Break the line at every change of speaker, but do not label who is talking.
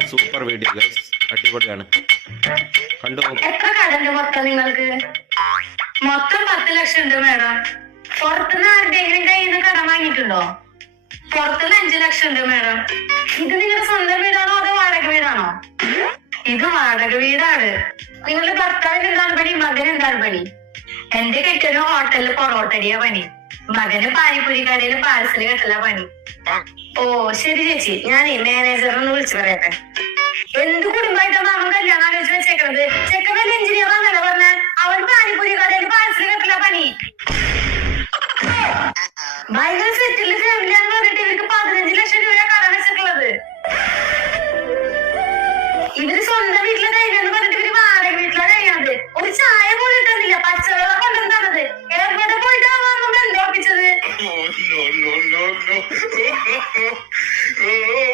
Super video guys അടിപൊളിയാണ്. കണ്ടു
എത്ര കടണ്ട് മൊത്തം നിങ്ങൾക്ക്? മൊത്തം പത്ത് ലക്ഷം ഉണ്ട് മേഡം. പുറത്തുനിന്ന് ആരുടെയെങ്കിലും കയ്യിൽ നിന്ന് കടം വാങ്ങിയിട്ടുണ്ടോ? പുറത്തുനിന്ന് അഞ്ചു ലക്ഷം ഉണ്ട് മേഡം. ഇത് നിങ്ങളുടെ സ്വന്തം വീടാണോ അതോ വാടക വീടാണോ? ഇത് വാടക വീടാണ്. നിങ്ങളുടെ ഭർത്താവിന് എന്താണ് പണി? മകൻ എന്താണ് പണി? എന്റെ കെട്ടിടം ഹോട്ടലിൽ പൊറോട്ടടിയാ പണി. മകന് പാനിപ്പുരി കടയിൽ പാഴ്സൽ കെട്ടല പണി. ഓ ശരി ചേച്ചി. ഞാൻ മാനേജറിനൊന്ന് വിളിച്ചു പറയട്ടെ. എന്ത് കുടുംബമായിട്ടാണ് അവൻ കല്യാണം ആലോചിച്ച് വെച്ചേക്കണത്? ചെക്കൻ വലിയ എഞ്ചിനീയർ ആണല്ലോ പറഞ്ഞ? അവൻ പാനിപ്പൂരി കടയിൽ പാഴ്സൽ കെട്ടില്ല പണി. ഭയങ്കര സെറ്റിൽ oh, oh.